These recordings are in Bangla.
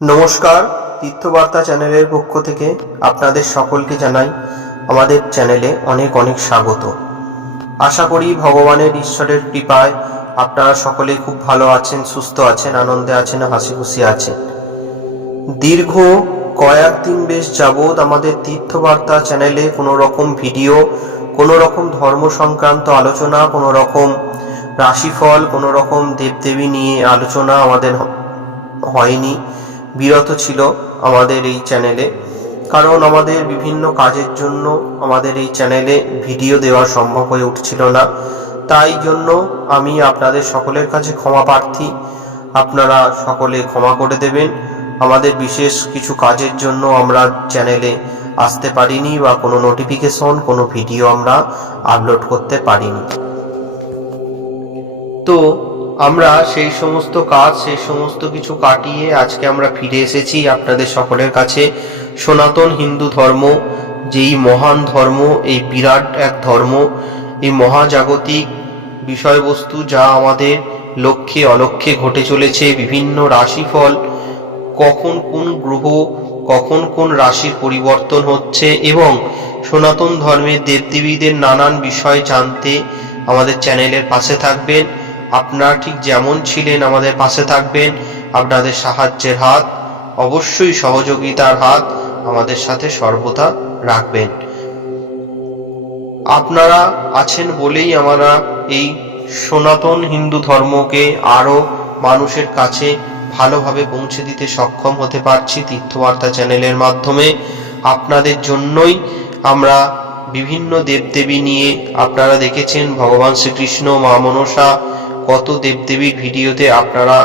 নমস্কার, তীর্থবার্তা চ্যানেলের পক্ষ থেকে আপনাদের সকলকে জানাই আমাদের চ্যানেলে অনেক অনেক স্বাগত। আশা করি ভগবানের ঈশ্বরের কৃপায় আপনারা সকলেই খুব ভালো আছেন, সুস্থ আছেন, আনন্দে আছেন, হাসি খুশি আছেন। দীর্ঘ কয়েকদিন বেশ যাবৎ আমাদের তীর্থবার্তা চ্যানেলে কোনো রকম ভিডিও, কোনো রকম ধর্ম সংক্রান্ত আলোচনা, কোনো রকম রাশিফল, কোনো রকম দেবদেবী নিয়ে আলোচনা আমাদের হয়নি, বিরত ছিল আমাদের এই চ্যানেলে। কারণ আমাদের বিভিন্ন কাজের জন্য আমাদের এই চ্যানেলে ভিডিও দেওয়া সম্ভব হয়ে উঠছিল না। তাই জন্য আমি আপনাদের সকলের কাছে ক্ষমা প্রার্থী, আপনারা সকলে ক্ষমা করে দেবেন। আমাদের বিশেষ কিছু কাজের জন্য আমরা চ্যানেলে আসতে পারিনি বা কোনো নোটিফিকেশন, কোনো ভিডিও আমরা আপলোড করতে পারিনি। তো আমরা সেই সমস্ত কাজ, সেই সমস্ত কিছু কাটিয়ে আজকে আমরা ফিরে এসেছি আপনাদের সকলের কাছে। সনাতন হিন্দু ধর্ম, যেই মহান ধর্ম, এই বিরাট এক ধর্ম, এই মহাজাগতিক বিষয়বস্তু যা আমাদের লক্ষ্যে অলক্ষ্যে ঘটে চলেছে, বিভিন্ন রাশিফল, কখন কোন গ্রহ, কখন কোন রাশির পরিবর্তন হচ্ছে, এবং সনাতন ধর্মের দেবদেবীদের নানান বিষয় জানতে আমাদের চ্যানেলের পাশে থাকবেন। আপনারা ঠিক যেমন ছিলেন আমাদের পাশে থাকবেন। আপনাদের সাহায্যের হাত, অবশ্যই সহযোগিতার হাত আমাদের সাথে সর্বদা রাখবেন। আপনারা আছেন বলেই আমরা এই সনাতন হিন্দু ধর্মকে আরও মানুষের কাছে ভালোভাবে পৌঁছে দিতে সক্ষম হতে পারছি তীর্থবার্তা চ্যানেলের মাধ্যমে। আপনাদের জন্যই আমরা বিভিন্ন দেবদেবী নিয়ে, আপনারা দেখেছেন ভগবান শ্রীকৃষ্ণ, মা মনসা, কত দেবদেবীর ভিডিওতে আপনারা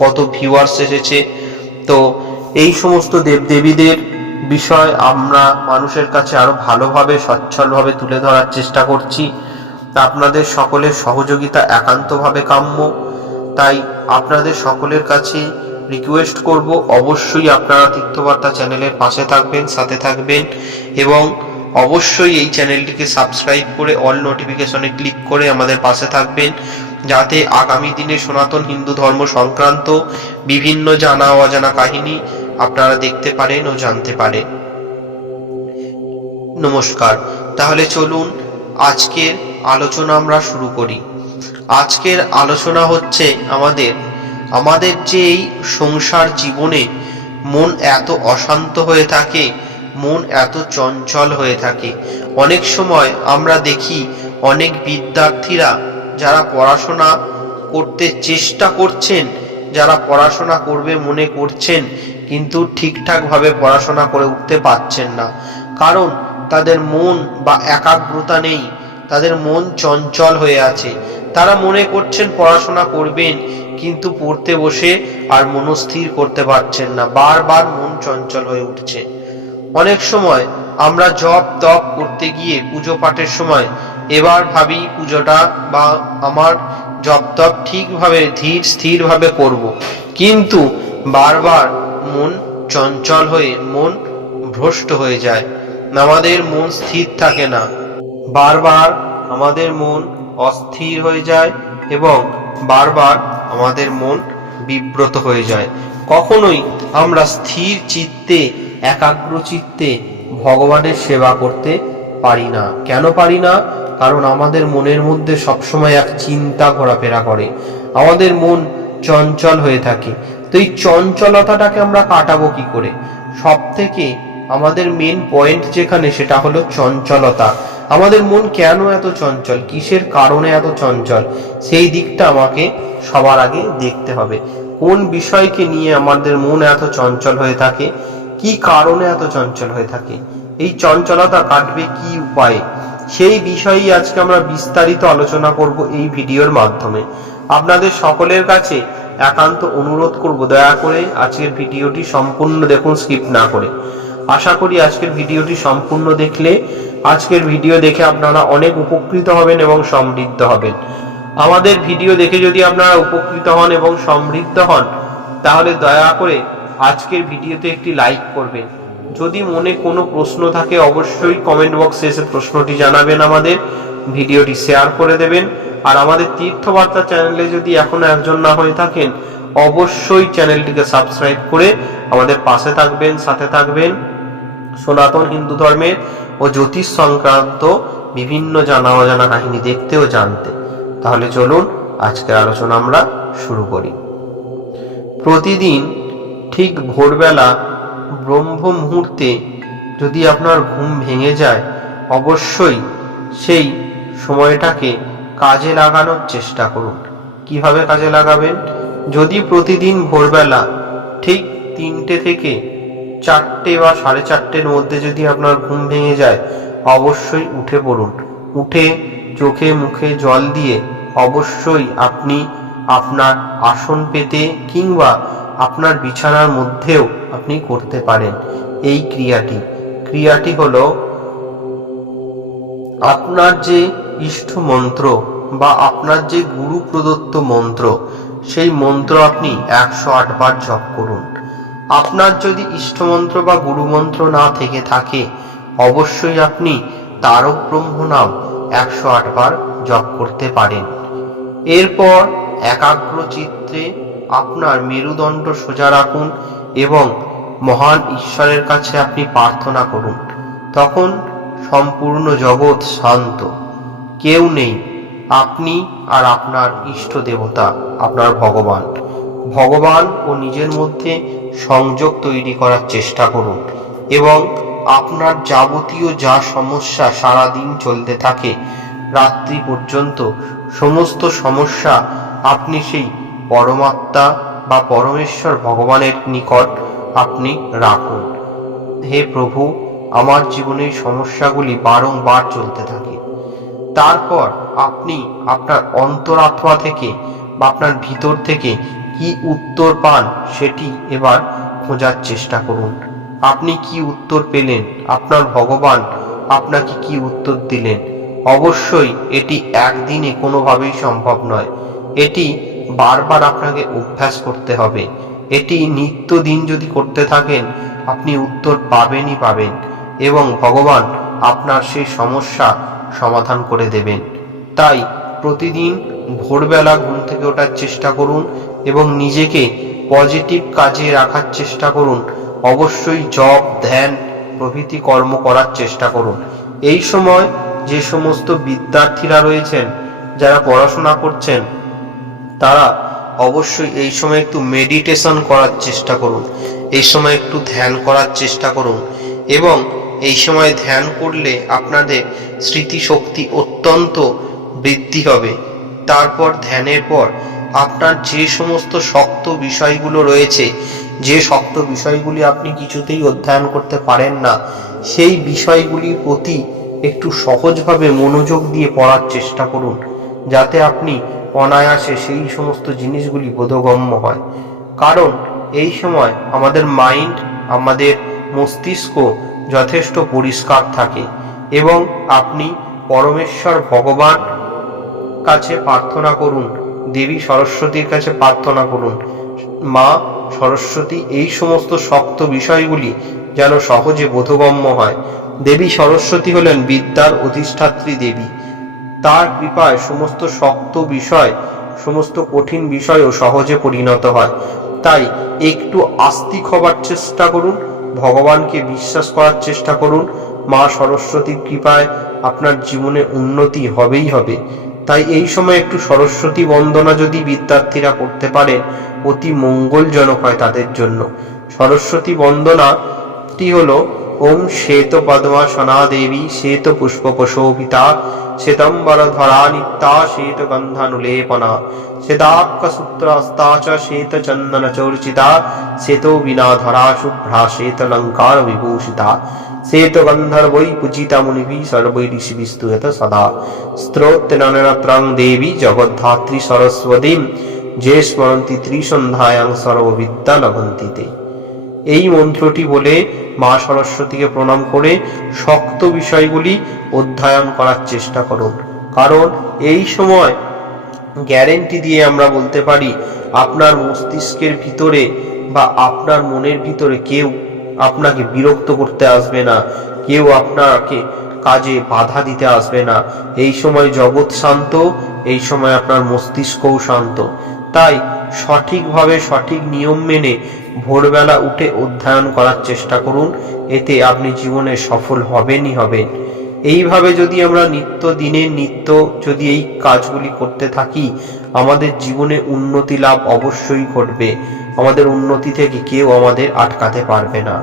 কত ভিউয়ার্স এসেছে। তো এই সমস্ত দেবদেবীদের বিষয় আমরা মানুষের কাছে আরো ভালোভাবে, সচ্ছলভাবে তুলে ধরার চেষ্টা করছি। আপনাদের সকলের সহযোগিতা একান্তভাবে কাম্য। তাই আপনাদের সকলের কাছে রিকোয়েস্ট করব, অবশ্যই আপনারা তীর্থবার্তা চ্যানেলের পাশে থাকবেন, সাথে থাকবেন, এবং অবশ্যই এই চ্যানেলটিকে সাবস্ক্রাইব করে অল নোটিফিকেশনে ক্লিক করে আমাদের পাশে থাকবেন, যাতে আগামী দিনে সনাতন হিন্দু ধর্ম সংক্রান্ত বিভিন্ন জানা অজানা কাহিনী আপনারা দেখতে পারেন ও জানতে পারেন। নমস্কার, তাহলে চলুন আজকের আলোচনা আমরা শুরু করি। আজকের আলোচনা হচ্ছে আমাদের যে এই সংসার জীবনে মন এত অশান্ত হয়ে থাকে, মন এত চঞ্চল হয়ে থাকে। অনেক সময় আমরা দেখি অনেক বিদ্যার্থীরা যারা পড়াশোনা করতে চেষ্টা করছেন, যারা পড়াশোনা করবে মনে করছেন, কিন্তু ঠিকঠাকভাবে পড়াশোনা করে উঠতে পারছেন না। কারণ তাদের মন বা একাগ্রতা নেই, তাদের মন চঞ্চল হয়ে আছে। তারা মনে করছেন পড়াশোনা করবেন, কিন্তু পড়তে বসে আর মনস্থির করতে পারছেন না, বারবার মন চঞ্চল হয়ে উঠছে। অনেক সময় আমরা জপ তপ করতে গিয়ে পুজো পাঠের সময় এবার ভাবি পুজোটা বা আমার জপ তপ ঠিকভাবে ধীর স্থিরভাবে করব, কিন্তু বারবার মন চঞ্চল হয়ে মন ভ্রষ্ট হয়ে যায়, আমাদের মন স্থির থাকে না, বারবার আমাদের মন অস্থির হয়ে যায় এবং বারবার আমাদের মন বিব্রত হয়ে যায়। কখনোই আমরা স্থির চিত্তে, একাগ্র চিত্তে ভগবানের সেবা করতে পারি না। কেন পারি না? কারণ আমাদের মনের মধ্যে সবসময় এক চিন্তা ঘোরাফেরা করে, আমাদের মন চঞ্চল হয়ে থাকে। তো এই চঞ্চলতাটাকে আমরা কাটাবো কি করে? সব থেকে আমাদের মেন পয়েন্ট যেখানে, সেটা হলো চঞ্চলতা। আমাদের মন কেন এত চঞ্চল, কিসের কারণে এত চঞ্চল, সেই দিকটা আমাকে সবার আগে দেখতে হবে। কোন বিষয়কে নিয়ে আমাদের মন এত চঞ্চল হয়ে থাকে, কি কারণে এত চঞ্চল হয়ে থাকে, এই চঞ্চলতা কাটবে কি উপায়ে, সেই বিষয়েই আজকে আমরা বিস্তারিত আলোচনা করব এই ভিডিওর মাধ্যমে। আপনাদের সকলের কাছে একান্ত অনুরোধ করব, দয়া করে আজকের ভিডিওটি সম্পূর্ণ দেখুন, স্কিপ না করে। আশা করি আজকের ভিডিওটি সম্পূর্ণ দেখলে, আজকের ভিডিও দেখে আপনারা অনেক উপকৃত হবেন এবং সমৃদ্ধ হবেন। আমাদের ভিডিও দেখে যদি আপনারা উপকৃত হন এবং সমৃদ্ধ হন, তাহলে দয়া করে আজকের ভিডিওতে একটি লাইক করবেন। যদি মনে কোনো প্রশ্ন থাকে, অবশ্যই কমেন্ট বক্সে এসে প্রশ্নটি জানাবেন, আমাদের ভিডিওটি শেয়ার করে দেবেন। আর আমাদের তীর্থবার্তা চ্যানেলে যদি এখনো একজন না হয়ে থাকেন, অবশ্যই চ্যানেলটিকে সাবস্ক্রাইব করে আমাদের পাশে থাকবেন, সাথে থাকবেন সনাতন হিন্দু ধর্মের ও জ্যোতিষ সংক্রান্ত বিভিন্ন জানা অজানা কাহিনী দেখতে ও জানতে। তাহলে চলুন আজকের আলোচনা আমরা শুরু করি। প্রতিদিন ঠিক ভোরবেলা ব্রহ্ম মুহূর্তে যদি আপনার ঘুম ভেঙে যায়, অবশ্যই সেই সময়টাকে কাজে লাগানোর চেষ্টা করুন। কিভাবে কাজে লাগাবেন? যদি প্রতিদিন ভোরবেলা ঠিক 3টে থেকে 4টে বা 4:30-র মধ্যে যদি আপনার ঘুম ভেঙে যায়, অবশ্যই উঠে পড়ুন। উঠে চোখে মুখে জল দিয়ে অবশ্যই আপনি আপনার আসন পেতে কিংবা আপনার বিছানার মধ্যেও আপনি করতে পারেন এই ক্রিয়াটি হলো আপনার যে ইষ্ট মন্ত্র বা আপনার যে গুরু প্রদত্ত মন্ত্র, সেই মন্ত্র আপনি 108 বার জপ করুন। আপনার যদি ইষ্টমন্ত্র বা গুরু মন্ত্র না থেকে থাকে, অবশ্যই আপনি তারক ব্রহ্ম নাম 108 বার জপ করতে পারেন। এরপর একাগ্র চিত্তে আপনার মেরুদণ্ড সোজা রাখুন এবং মহান ঈশ্বরের কাছে আপনি প্রার্থনা করুন। তখন সম্পূর্ণ জগৎ শান্ত, কেউ নেই, আপনি আর আপনার ইষ্ট দেবতা, আপনার ভগবান ও নিজের মধ্যে সংযোগ তৈরি করার চেষ্টা করুন এবং আপনার যাবতীয় যা সমস্যা সারাদিন চলতে থাকে, রাত্রি পর্যন্ত সমস্ত সমস্যা আপনি সেই পরমাত্মা বা পরমেশ্বর ভগবানের নিকট আপনি রাখুন। হে প্রভু, আমার জীবনের সমস্যাগুলি বারংবার চলতে থাকে। তারপর আপনি আপনার অন্তরাত্মা থেকে বা আপনার ভিতর থেকে কি উত্তর পান সেটি এবার খোঁজার চেষ্টা করুন। আপনি কি উত্তর পেলেন? আপনার ভগবান আপনাকে কি উত্তর দিলেন? অবশ্যই এটি একদিনে কোনোভাবেই সম্ভব নয়। এটি বারবার আপনাকে অভ্যাস করতে হবে। এটি নিত্যদিন যদি করতে থাকেন, আপনি উত্তর পাবেনই পাবেন এবং ভগবান আপনার সেই সমস্যা সমাধান করে দেবেন। তাই প্রতিদিন ভোরবেলা ঘুম থেকে ওঠার চেষ্টা করুন এবং নিজেকে পজিটিভ কাজে রাখার চেষ্টা করুন। অবশ্যই জপ, ধ্যান প্রভৃতি কর্ম করার চেষ্টা করুন। এই সময় যে সমস্ত বিদ্যার্থীরা রয়েছেন, যারা পড়াশোনা করছেন, তারা অবশ্যই এই সময় একটু মেডিটেশন করার চেষ্টা করুন, এই সময় একটু ধ্যান করার চেষ্টা করুন এবং এই সময় ধ্যান করলে আপনাদের স্মৃতিশক্তি অত্যন্ত বৃদ্ধি হবে। তারপর ধ্যানের পর আপনার যে সমস্ত শক্ত বিষয়গুলো রয়েছে, যে শক্ত বিষয়গুলি আপনি কিছুতেই অধ্যয়ন করতে পারেন না, সেই বিষয়গুলির প্রতি একটু সহজভাবে মনোযোগ দিয়ে পড়ার চেষ্টা করুন, যাতে আপনি অনায়াসে সেই সমস্ত জিনিসগুলি বোধগম্য হয়। কারণ এই সময় আমাদের মাইন্ড, আমাদের মস্তিষ্ক যথেষ্ট পরিষ্কার থাকে এবং আপনি পরমেশ্বর ভগবান কাছে প্রার্থনা করুন, দেবী সরস্বতীর কাছে প্রার্থনা করুন, মা সরস্বতী এই সমস্ত শক্ত বিষয়গুলি যেন সহজে বোধগম্য হয়। দেবী সরস্বতী হলেন বিদ্যার অধিষ্ঠাত্রী দেবী। তার কৃপায় সমস্ত শক্ত বিষয়, সমস্ত কঠিন বিষয়ও সহজে পরিণত হয়। তাই একটু আস্তিক হবার চেষ্টা করুন, ভগবানকে বিশ্বাস করার চেষ্টা করুন। মা সরস্বতীর কৃপায় আপনার জীবনে উন্নতি হবেই হবে। তাই এই সময় একটু সরস্বতী বন্দনা যদি বিদ্যার্থীরা করতে পারেন, অতি মঙ্গলজনক হয় তাদের জন্য। সরস্বতী বন্দনাটি হলো ওম শ্বেত পদ্মাসনা দেবী শ্বেত পুষ্পক শোভিতা শ্বেতম্বর ধরা নিত্যা শ্বেত গন্ধানুলেপনা শ্বেতাক্ষ সূত্রাস্তা চ শ্বেত চন্দন চর্চিতা শ্বেতো বিনাধরা শুভ্রা শ্বেত লঙ্কার বিভূষিতা শ্বেত গন্ধর্বৈ পূজিতা মুনিভিঃ সর্বৈ ঋষিভিঃ স্তুয়ত সদা স্তোত্রনয়নত্রং দেবী জগদ্ধাত্রী সরস্বতীম যে স্মরন্তি ত্রিসন্ধ্যায়াং সর্ববিদ্যা লভন্তি তে। এই মন্ত্রটি বলে মা সরস্বতীকে প্রণাম করে শক্ত বিষয়গুলি অধ্যয়ন করার চেষ্টা করুন। কারণ এই সময় গ্যারেন্টি দিয়ে আমরা বলতে পারি, আপনার মস্তিষ্কের ভিতরে বা আপনার মনের ভিতরে কেউ আপনাকে বিরক্ত করতে আসবে না, কেউ আপনাকে কাজে বাধা দিতে আসবে না। এই সময় জগৎ শান্ত, এই সময় আপনার মস্তিষ্কও শান্ত। তাই সঠিকভাবে সঠিক নিয়ম মেনে ভোরবেলা উঠে অধ্যয়ন করার চেষ্টা করুন। এতে আপনি জীবনে সফল হবেনই হবেন। এইভাবে যদি আমরা নিত্য যদি এই কাজগুলি করতে থাকি, আমাদের জীবনে উন্নতি লাভ অবশ্যই ঘটবে। আমাদের উন্নতি থেকে কেউ আমাদের আটকাতে পারবে না।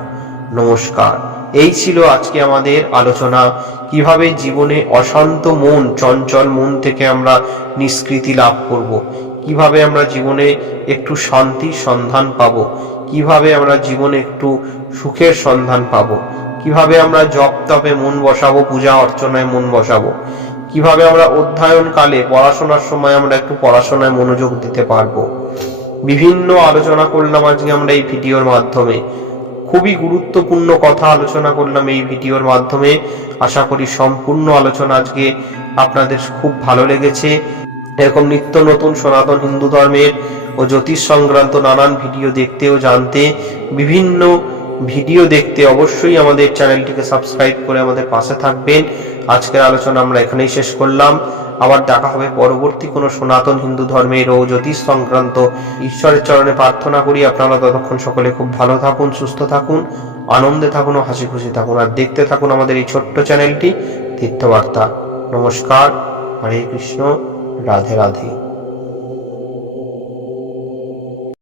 নমস্কার। এই ছিল আজকে আমাদের আলোচনা, কিভাবে জীবনে অশান্ত মন, চঞ্চল মন থেকে আমরা নিষ্কৃতি লাভ করব, কিভাবে আমরা জীবনে একটু শান্তির সন্ধান পাব, কিভাবে আমরা জীবনে একটু সুখের সন্ধান পাব, কিভাবে আমরা জপ তপে মন বসাবো, পূজা অর্চনায় মন বসাবো, কিভাবে আমরা অধ্যয়ন কালে পড়াশোনার সময় আমরা একটু পড়াশোনায় মনোযোগ দিতে পারবো। বিভিন্ন আলোচনা করলাম আজকে আমরা এই ভিডিওর মাধ্যমে। খুবই গুরুত্বপূর্ণ কথা আলোচনা করলাম এই ভিডিওর মাধ্যমে। আশা করি সম্পূর্ণ আলোচনা আজকে আপনাদের খুব ভালো লেগেছে। এরকম নিত্য নতুন সনাতন হিন্দু ধর্মের ও জ্যোতিষ সংক্রান্ত নানান ভিডিও দেখতে ও জানতে, বিভিন্ন ভিডিও দেখতে অবশ্যই আমাদের চ্যানেলটিকে সাবস্ক্রাইব করে আমাদের পাশে থাকবেন। আজকের আলোচনা আমরা এখানেই শেষ করলাম। আবার দেখা হবে পরবর্তী কোনো সনাতন হিন্দু ধর্মের ও জ্যোতিষ সংক্রান্ত। ঈশ্বরের চরণে প্রার্থনা করি আপনারা ততক্ষণ সকলে খুব ভালো থাকুন, সুস্থ থাকুন, আনন্দে থাকুন ও হাসি খুশি থাকুন। আর দেখতে থাকুন আমাদের এই ছোট্ট চ্যানেলটি তীর্থবার্তা। নমস্কার। হরে কৃষ্ণ। রাধে রাধে।